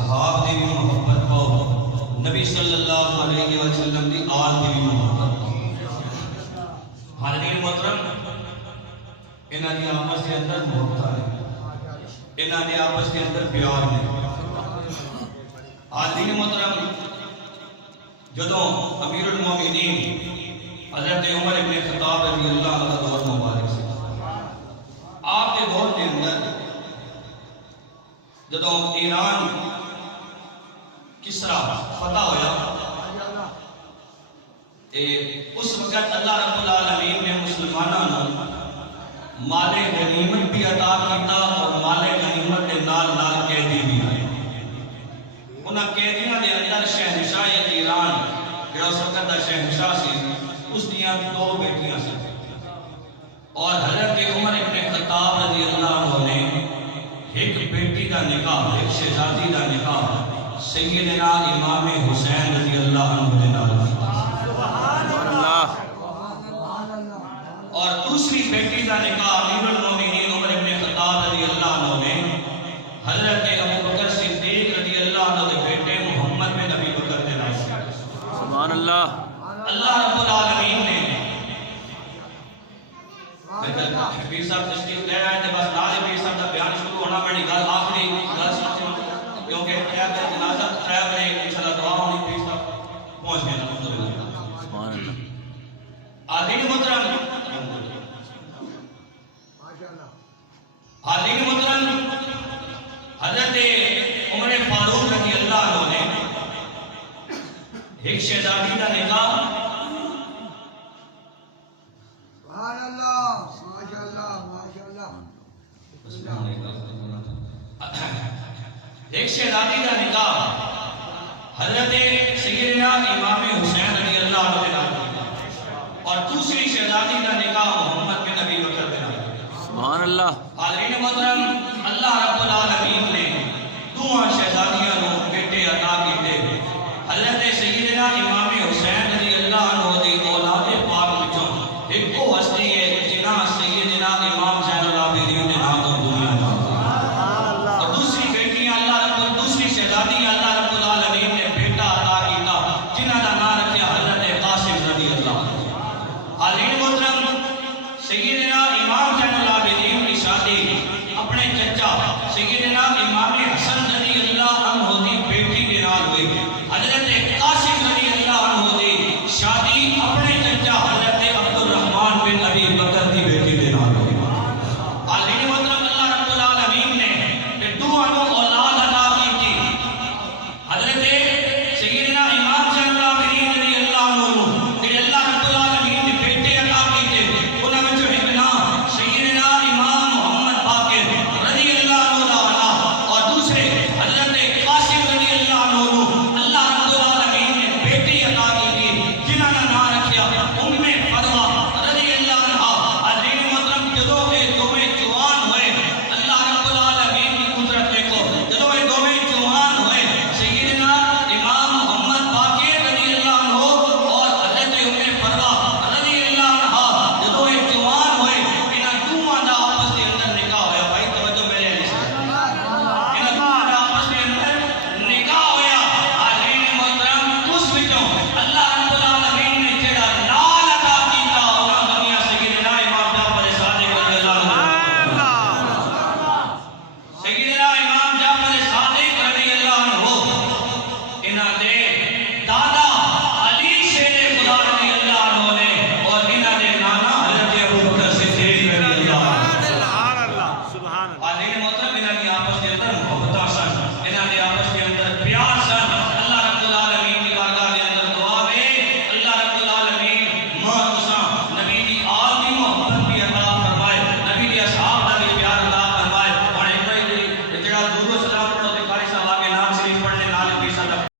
صحاب دی بھی محبت پاؤ، نبی صلی اللہ علیہ وسلم دی آل دی بھی محبت پاؤ۔ حاضرین محترم، انہاں دی آپس کے اندر محبت ہے، انہاں دی آپس کے اندر پیار ہے۔ حاضرین محترم، جدوں امیر المومنین حضرت عمر ابن خطاب رضی اللہ عنہ کا دور مبارک سے، آپ کے دور کے اندر جدوں ایران کسرا فتح ہویا، اس وقت اللہ رب العالمین نے مسلمانوں مال غنیمت بھی عطا کیتا اور مال غنیمت کے نال نال قیدی بھی آئے۔ انہاں قیدیاں دے اندر شہنشاہ ایران جو اس وقت دا شہنشاہ سی، اس دیاں دو بیٹیاں سی، اور حضرت عمر ابن خطاب رضی اللہ عنہ نے ایک بیٹی دا نکاح، ایک شہزادی دا نکاح سیدنا امام حسین رضی اللہ عنہ نے نال اور دوسری بیٹی کا نکاح امیر المومنین عمر ابن خطاب رضی اللہ عنہ نے حضرت ابو بکر صدیق رضی اللہ عنہ کے بیٹے محمد بن ابی بکر کے نام سے۔ سبحان اللہ۔ اللہ رب العالمین نے حفیظ صاحب تشریف لے آئے تھے، بس نال حفیظ صاحب کا بیان شروع ہونا بڑی گل آخری گل سنو، کیونکہ خیر کا جنازہ 3 بجے انشاءاللہ دعا ہونی، حفیظ صاحب پہنچ گئے الحمدللہ۔ سبحان اللہ۔ حاضرین محترم، حاضرین محترم، حضرت عمر فاروق رضی اللہ عنہ نے ایک شہزادی کا نکاح، سبحان اللہ، ماشاءاللہ ماشاءاللہ، ایک شہزادی کا نکاح حضرت سیدنا امام حسین رضی اللہ عنہ کے نام کیا، اور دوسری شہزادی کا نکاح محمد بن ابی بکر کے نام کیا۔ سبحان اللہ۔ حاضرین محترم،